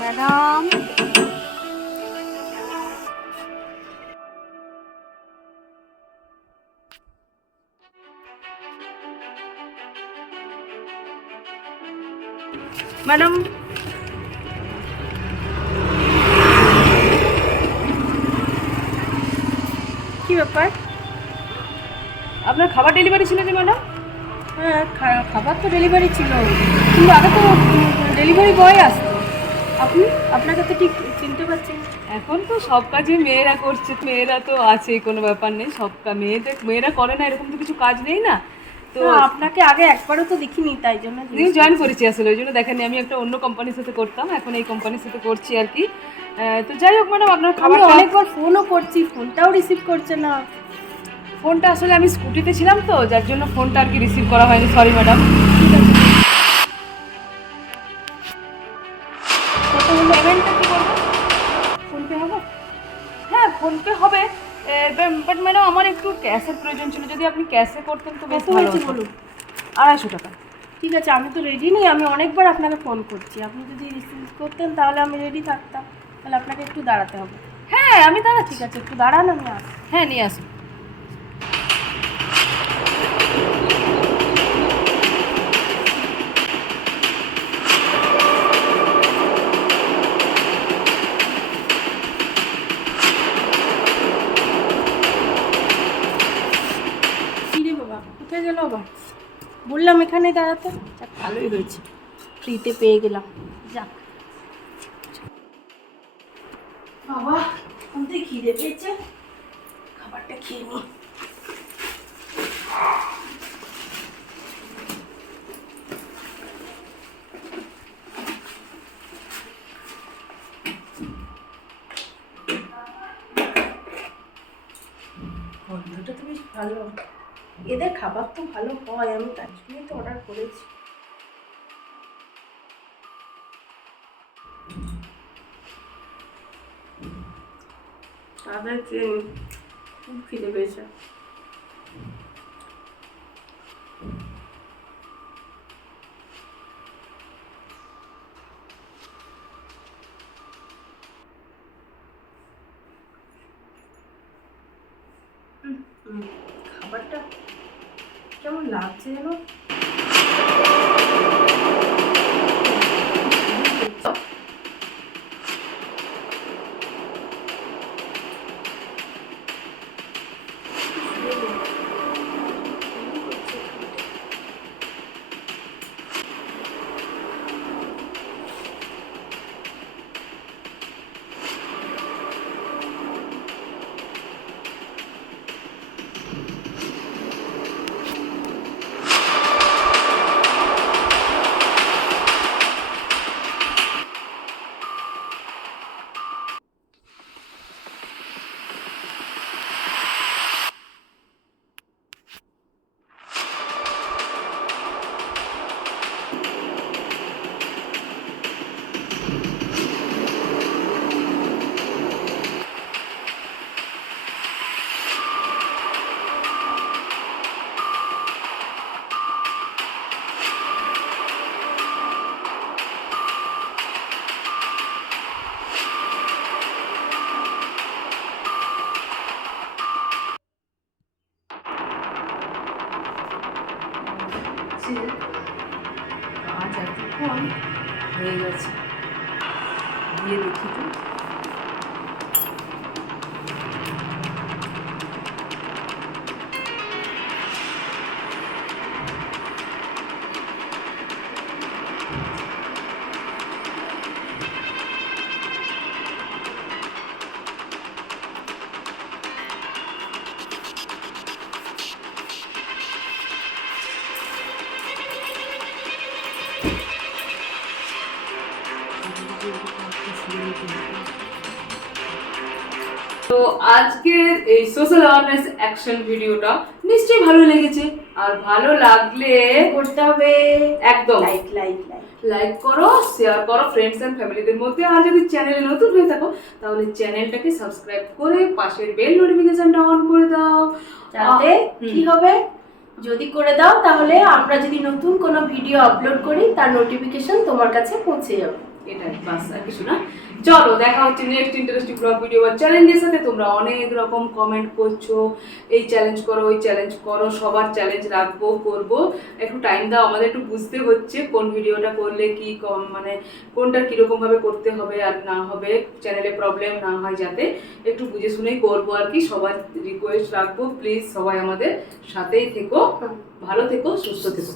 Madam, madam, কি ব্যাপার? আপনার খাবার ডেলিভারি ছিল যে ম্যাডাম? হ্যাঁ, খাবার তো ডেলিভারি ছিল, কিন্তু আগে তো ডেলিভারি বয় আসতো। আপনাকে তো ঠিক চিনতে পারছি না। এখন তো সব কাজে মেয়েরা করছে, মেয়েরা তো আছেই, কোনো ব্যাপার নেই। মেয়েরা করে না এরকম তো কিছু কাজ নেই না। তো আপনাকে আগে একবারও তো দেখিনি, তাই জন্য নিউ জয়েন করেছি আসলে, ওই জন্য দেখেনি। আমি একটা অন্য কোম্পানির সাথে করতাম, এখন এই কোম্পানির সাথে করছি আর কি। তো যাই হোক ম্যাডাম, আপনার খাবার অনেকবার ফোনও করছি, ফোনটাও রিসিভ করছে না। ফোনটা আসলে আমি স্কুটিতে ছিলাম তো, যার জন্য ফোনটা আর কি রিসিভ করা হয়নি, সরি ম্যাডাম। ঠিক আছে, পেমেন্টটা কি করবো? ফোনপে হবে? হ্যাঁ, ফোনপে হবে, বাট ম্যাডাম আমার একটু ক্যাশের প্রয়োজন ছিল। যদি আপনি ক্যাশে করতেন তো বেশ ভালো হতো। বলুন। 250 টাকা। ঠিক আছে, আমি তো রেডি নেই, আমি অনেকবার আপনাকে ফোন করছি। আপনি যদি রিসিভ করতেন তাহলে আমি রেডি থাকতাম। তাহলে আপনাকে একটু দাঁড়াতে হবে। হ্যাঁ, আমি দাঁড়াচ্ছি। ঠিক আছে, একটু দাঁড়ান, আমি আসি। হ্যাঁ, নিয়ে আসুন। কী রে বাবা, কোথায় গেল বাবা? বললাম এখানেই দাঁড়াতে। যাক, ভালোই হয়েছে, ফ্রিতে পেয়ে গেলাম। যাক বাবা, কোনতে খিদে পেয়েছে, খাবারটা খেয়ে নি। গন্ধটা তো বেশ ভালো, এদের খাবার তো ভালো হয়, আমি তাই জন্যই তো অর্ডার করেছি। তাদের খুব খিদে পেয়েছে। খাবারটা কেমন লাগছে যেন। আজ এতক্ষণ হয়ে গেছে, গিয়ে দেখি তো। তো আজকের এই সোশ্যাল অ্যাওয়ারনেস অ্যাকশন ভিডিওটা নিশ্চয়ই ভালো লেগেছে। আর ভালো লাগলে করতে হবে একদম লাইক লাইক লাইক লাইক করো, শেয়ার করো ফ্রেন্ডস এন্ড ফ্যামিলিদের মধ্যে। আর যদি চ্যানেলে নতুন হয়ে থাকো তাহলে চ্যানেলটাকে সাবস্ক্রাইব করে পাশের বেল নোটিফিকেশনটা অন করে দাও। যাতে কি হবে, যদি করে দাও তাহলে আমরা যদি নতুন কোনো ভিডিও আপলোড করি তার নোটিফিকেশন তোমার কাছে পৌঁছে যাবে। এটাই বাস, আর কিছু না। চলো দেখা হচ্ছে নেক্সট ইন্টারেস্টিং ব্লগ ভিডিও বা চ্যালেঞ্জের সাথে। তোমরা অনেক রকম কমেন্ট করছো, এই চ্যালেঞ্জ করো ওই চ্যালেঞ্জ করো, সবার চ্যালেঞ্জ রাখবো করবো। একটু টাইম দাও, আমাদের একটু বুঝতে হচ্ছে কোন ভিডিওটা করলে কি কম মানে কোনটা কীরকম ভাবে করতে হবে আর না হবে, চ্যানেলে প্রবলেম না হয়, যাতে একটু বুঝে শুনেই করবো আর কি। সবার রিকোয়েস্ট রাখবো প্লিজ সবাই আমাদের সাথেই থেকো, ভালো থেকো, সুস্থ থেকো।